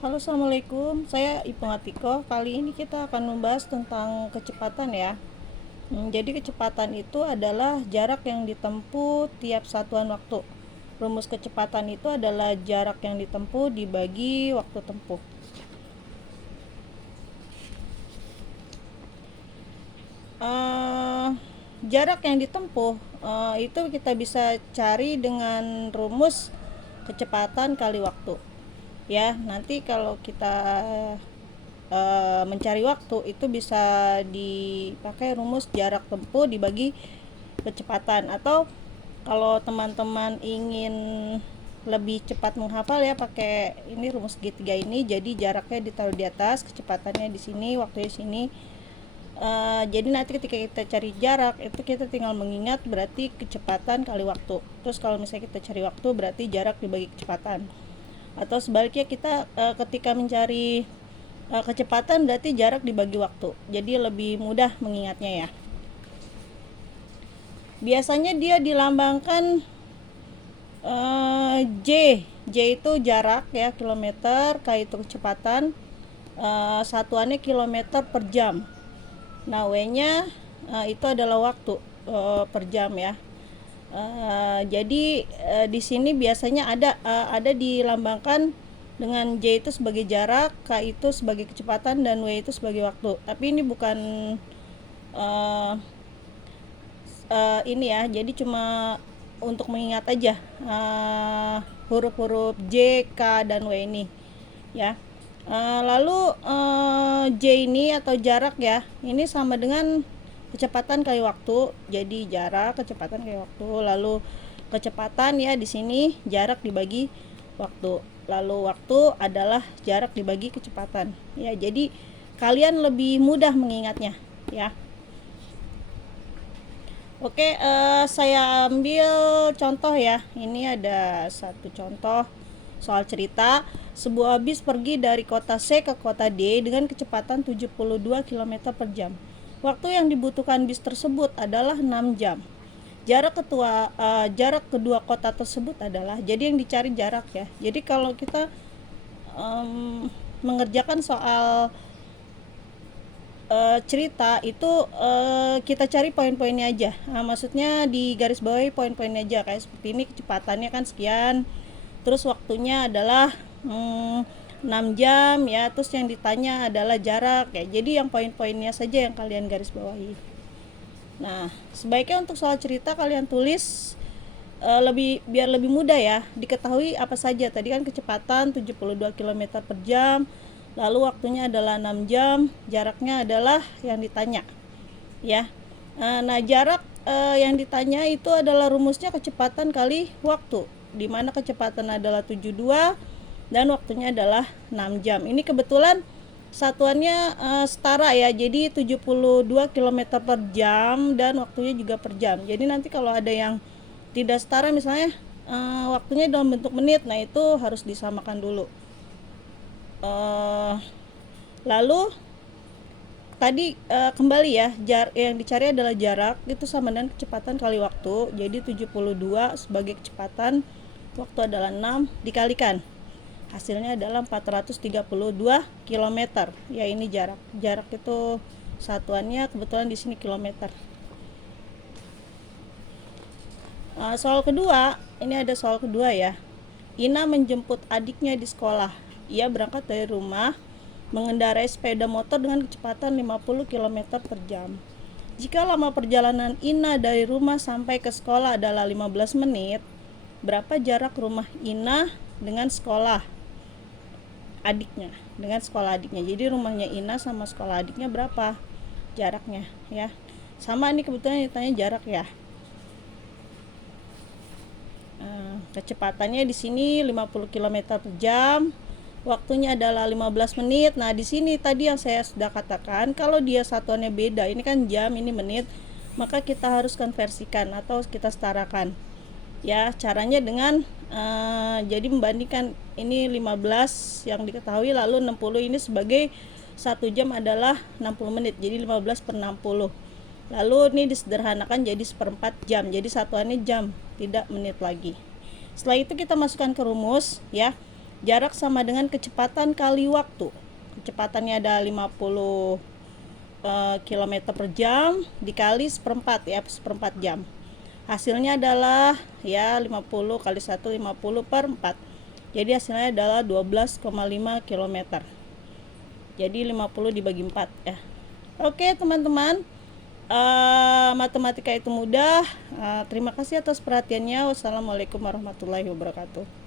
Halo, assalamualaikum. Saya Ipung Atiko. Kali ini kita akan membahas tentang kecepatan ya. Jadi kecepatan itu adalah jarak yang ditempuh tiap satuan waktu. Rumus kecepatan itu adalah jarak yang ditempuh dibagi waktu tempuh. Uh, Jarak yang ditempuh itu kita bisa cari dengan rumus kecepatan kali waktu. Ya, nanti kalau kita mencari waktu itu bisa dipakai rumus jarak tempuh dibagi kecepatan, atau kalau teman-teman ingin lebih cepat menghafal ya pakai ini rumus segitiga ini. Jadi jaraknya ditaruh di atas, kecepatannya di sini, waktunya di sini. Jadi nanti ketika kita cari jarak itu kita tinggal mengingat berarti kecepatan kali waktu. Terus kalau misalnya kita cari waktu berarti jarak dibagi kecepatan. Atau sebaliknya kita ketika mencari kecepatan berarti jarak dibagi waktu. Jadi lebih mudah mengingatnya ya. Biasanya dia dilambangkan J. J itu jarak ya, kilometer, K itu kecepatan, satuannya kilometer per jam. Nah, W-nya itu adalah waktu per jam ya. Jadi di sini biasanya ada dilambangkan dengan J itu sebagai jarak, K itu sebagai kecepatan, dan W itu sebagai waktu. Tapi ini bukan ini ya, jadi cuma untuk mengingat aja huruf-huruf J, K, dan W ini ya. Lalu J ini atau jarak ya, ini sama dengan kecepatan kali waktu. Jadi jarak, kecepatan kali waktu. Lalu kecepatan ya di sini jarak dibagi waktu. Lalu waktu adalah jarak dibagi kecepatan. Ya, jadi kalian lebih mudah mengingatnya ya. Oke, saya ambil contoh ya. Ini ada satu contoh soal cerita. Sebuah bis pergi dari kota C ke kota D dengan kecepatan 72 km per jam. Waktu yang dibutuhkan bis tersebut adalah 6 jam. Jarak kedua kota tersebut adalah, jadi yang dicari jarak ya. Jadi kalau kita mengerjakan soal cerita itu kita cari poin-poinnya aja. Maksudnya di garis bawahi poin-poinnya aja, kayak seperti ini, kecepatannya kan sekian, terus waktunya adalah 6 jam ya, terus yang ditanya adalah jarak ya. Jadi yang poin-poinnya saja yang kalian garis bawahi. Nah, sebaiknya untuk soal cerita kalian tulis biar lebih mudah ya diketahui apa saja. Tadi kan kecepatan 72 km per jam, lalu waktunya adalah 6 jam, jaraknya adalah yang ditanya ya. Nah, jarak yang ditanya itu adalah rumusnya kecepatan kali waktu, di mana kecepatan adalah 72 dan waktunya adalah 6 jam. Ini kebetulan satuannya setara ya, jadi 72 km per jam dan waktunya juga per jam. Jadi nanti kalau ada yang tidak setara misalnya waktunya dalam bentuk menit, nah itu harus disamakan dulu. Lalu tadi kembali ya, yang dicari adalah jarak, itu sama dengan kecepatan kali waktu. Jadi 72 sebagai kecepatan, waktu adalah 6, dikalikan hasilnya adalah 432 km ya. Ini jarak itu satuannya kebetulan di sini kilometer. Soal kedua, ini ada soal kedua ya. Ina menjemput adiknya di sekolah. Ia berangkat dari rumah mengendarai sepeda motor dengan kecepatan 50 km per jam. Jika lama perjalanan Ina dari rumah sampai ke sekolah adalah 15 menit, berapa jarak rumah Ina dengan sekolah adiknya? Jadi rumahnya Ina sama sekolah adiknya berapa jaraknya ya. Sama, ini kebetulan ditanya jarak ya. Kecepatannya di sini 50 km per jam, waktunya adalah 15 menit. Nah, di sini tadi yang saya sudah katakan, kalau dia satuannya beda, ini kan jam, ini menit, maka kita harus konversikan atau kita setarakan. Ya, caranya dengan jadi membandingkan ini 15 yang diketahui, lalu 60 ini sebagai 1 jam adalah 60 menit. Jadi 15 per 60. Lalu ini disederhanakan jadi seperempat jam. Jadi satuannya jam, tidak menit lagi. Setelah itu kita masukkan ke rumus ya. Jarak sama dengan kecepatan kali waktu. Kecepatannya ada 50 km per jam dikali seperempat ya, seperempat jam. Hasilnya adalah ya 50 kali 1 50 per 4. Jadi hasilnya adalah 12,5 km. Jadi 50 dibagi 4 ya. Oke teman-teman, matematika itu mudah. Terima kasih atas perhatiannya. Wassalamualaikum warahmatullahi wabarakatuh.